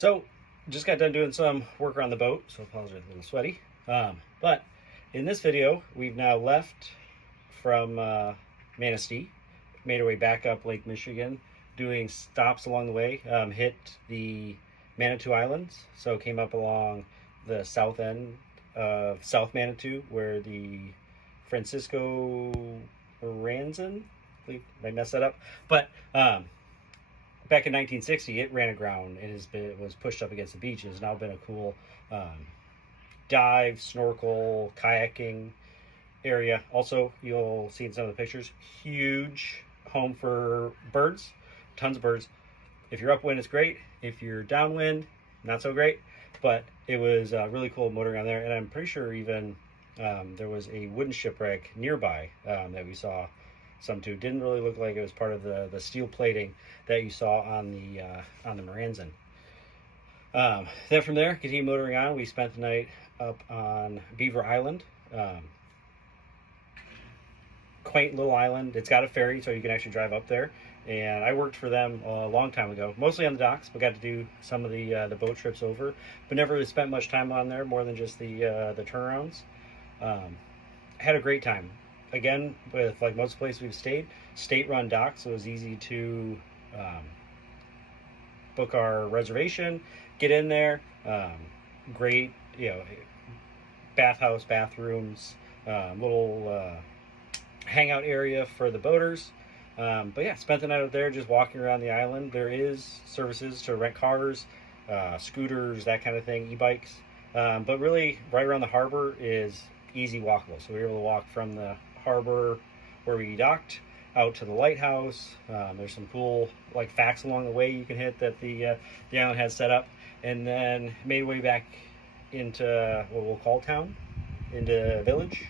So, just got done doing some work around the boat, so apologize, a little sweaty. But in this video, we've now left from Manistee, made our way back up Lake Michigan, doing stops along the way. Hit the Manitou Islands, so came up along the south end of South Manitou, where the Francisco Moranzan, I believe I messed that up, but back in 1960, it ran aground and it was pushed up against the beach. It's now been a cool dive, snorkel, kayaking area. Also, you'll see in some of the pictures, huge home for birds, tons of birds. If you're upwind, it's great. If you're downwind, not so great. But it was really cool motoring on there. And I'm pretty sure even there was a wooden shipwreck nearby that we saw some too. Didn't really look like it was part of the steel plating that you saw on the Moranzan. Then from there, continue motoring on. We spent the night up on Beaver Island. Quaint little island. It's got a ferry, so you can actually drive up there. And I worked for them a long time ago, mostly on the docks, but got to do some of the boat trips over. But never really spent much time on there, more than just the turnarounds. Had a great time. Again, with like most places we've stayed, state-run docks, so it was easy to book our reservation, get in there. Great, bathhouse, bathrooms, little hangout area for the boaters. But yeah, spent the night out there just walking around the island. There is services to rent cars, scooters, that kind of thing, e-bikes. But really, right around the harbor is easy walkable. So we were able to walk from the harbor where we docked out to the lighthouse. There's some cool like facts along the way you can hit that the island has set up, and then made way back into what we'll call town, into village,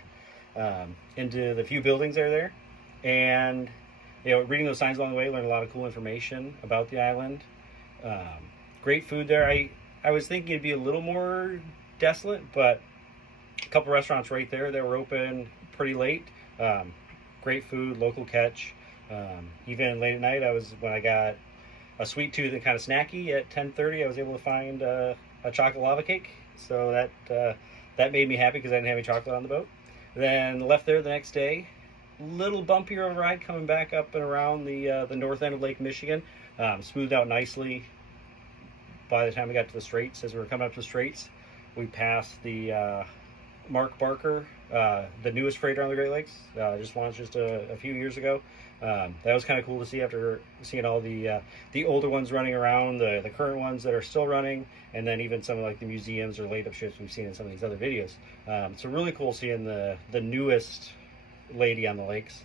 into the few buildings that are there, and reading those signs along the way, learned a lot of cool information about the island. Great food there. I was thinking it'd be a little more desolate, but a couple restaurants right there that were open pretty late. Great food, local catch. Even late at night, when I got a sweet tooth and kind of snacky at 10:30, I was able to find a chocolate lava cake. So that made me happy because I didn't have any chocolate on the boat. Then left there the next day. Little bumpier of a ride coming back up and around the north end of Lake Michigan. Smoothed out nicely by the time we got to the straits. As we were coming up to the straits, we passed the Mark Barker, the newest freighter on the Great Lakes, just launched just a few years ago. That was kind of cool to see after seeing all the older ones running around, the current ones that are still running, and then even some of like the museums or laid up ships we've seen in some of these other videos. So really cool seeing the newest lady on the lakes.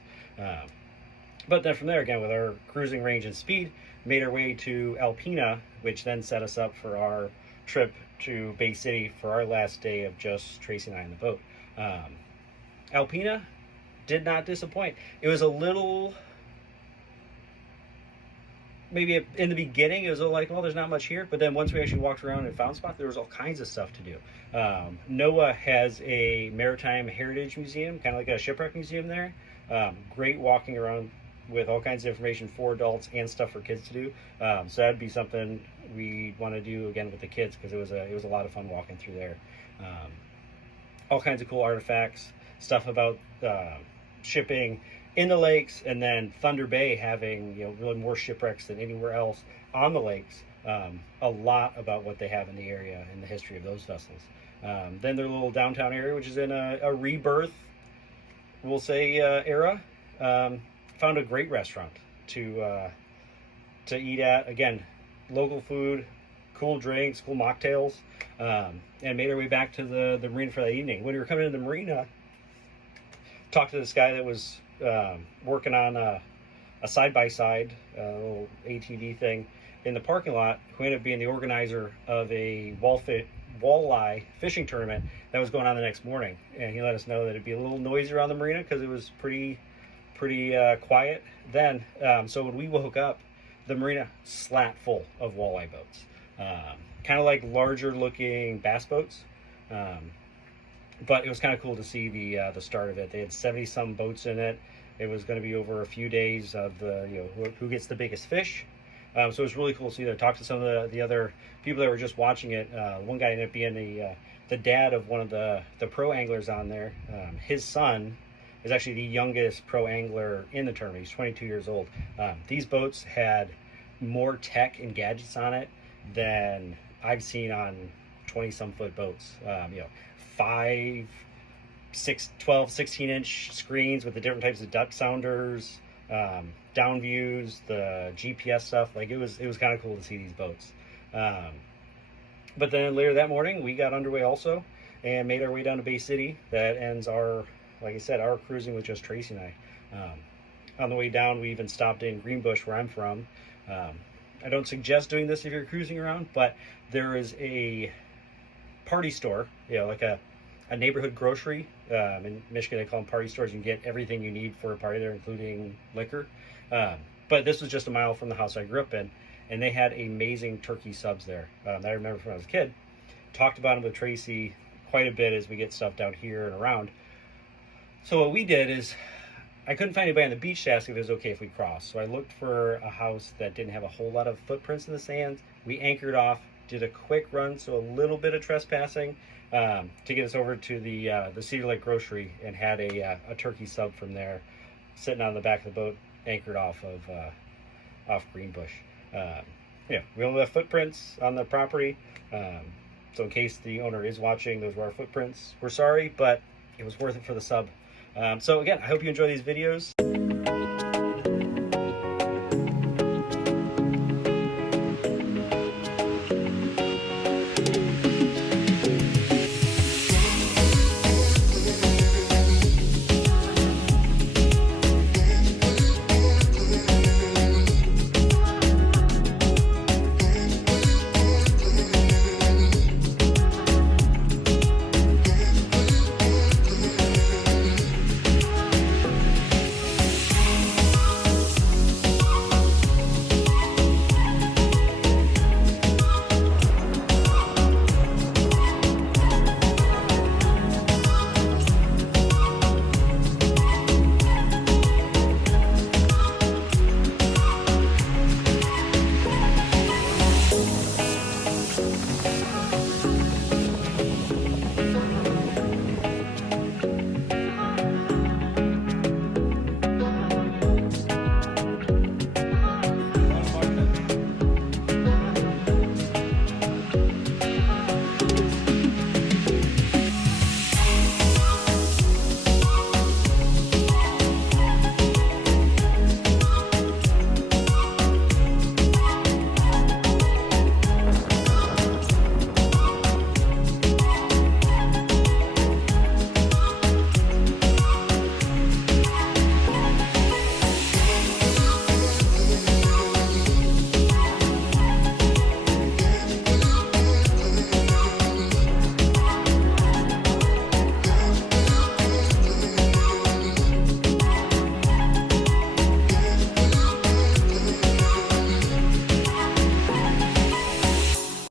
But then from there, again, with our cruising range and speed, made our way to Alpena, which then set us up for our trip to Bay City for our last day of just Tracy and I in the boat. Alpena did not disappoint. It was a little, maybe in the beginning, it was a little like, well, there's not much here. But then once we actually walked around and found spots, there was all kinds of stuff to do. NOAA has a maritime heritage museum, kind of like a shipwreck museum there. Great walking around with all kinds of information for adults and stuff for kids to do. So that'd be something we want to do again with the kids, because it was a lot of fun walking through there. All kinds of cool artifacts, stuff about shipping in the lakes, and then Thunder Bay having really more shipwrecks than anywhere else on the lakes. A lot about what they have in the area and the history of those vessels. Then their little downtown area, which is in a rebirth, we'll say, era. Found a great restaurant to eat at. Again, local food, cool drinks, cool mocktails, and made our way back to the marina for that evening. When we were coming into the marina, talked to this guy that was working on a side-by-side little ATV thing in the parking lot, who ended up being the organizer of a walleye fishing tournament that was going on the next morning. And he let us know that it'd be a little noisy around the marina because it was pretty quiet then. So when we woke up, the marina slat full of walleye boats, kind of like larger looking bass boats. But it was kind of cool to see the start of it. They had 70 some boats in it. It was going to be over a few days of the who gets the biggest fish. So it was really cool to see that. Talk to some of the other people that were just watching it. One guy ended up being the dad of one of the pro anglers on there. His son is actually the youngest pro angler in the tournament. He's 22 years old. These boats had more tech and gadgets on it than I've seen on 20-some foot boats. 5, 6, 12, 16-inch screens with the different types of depth sounders, down views, the GPS stuff. Like, it was kind of cool to see these boats. But then later that morning, we got underway also and made our way down to Bay City. That ends like I said, our cruising with just Tracy and I. On the way down, we even stopped in Greenbush, where I'm from. I don't suggest doing this if you're cruising around, but there is a party store, like a neighborhood grocery. In Michigan, they call them party stores. You can get everything you need for a party there, including liquor. But this was just a mile from the house I grew up in, and they had amazing turkey subs there that I remember from when I was a kid. Talked about them with Tracy quite a bit as we get stuff down here and around. So what we did is, I couldn't find anybody on the beach to ask if it was okay if we crossed. So I looked for a house that didn't have a whole lot of footprints in the sand. We anchored off, did a quick run, so a little bit of trespassing, to get us over to the Cedar Lake Grocery, and had a turkey sub from there, sitting on the back of the boat, anchored off Greenbush. We only left footprints on the property. So in case the owner is watching, those were our footprints. We're sorry, but it was worth it for the sub. So again, I hope you enjoy these videos.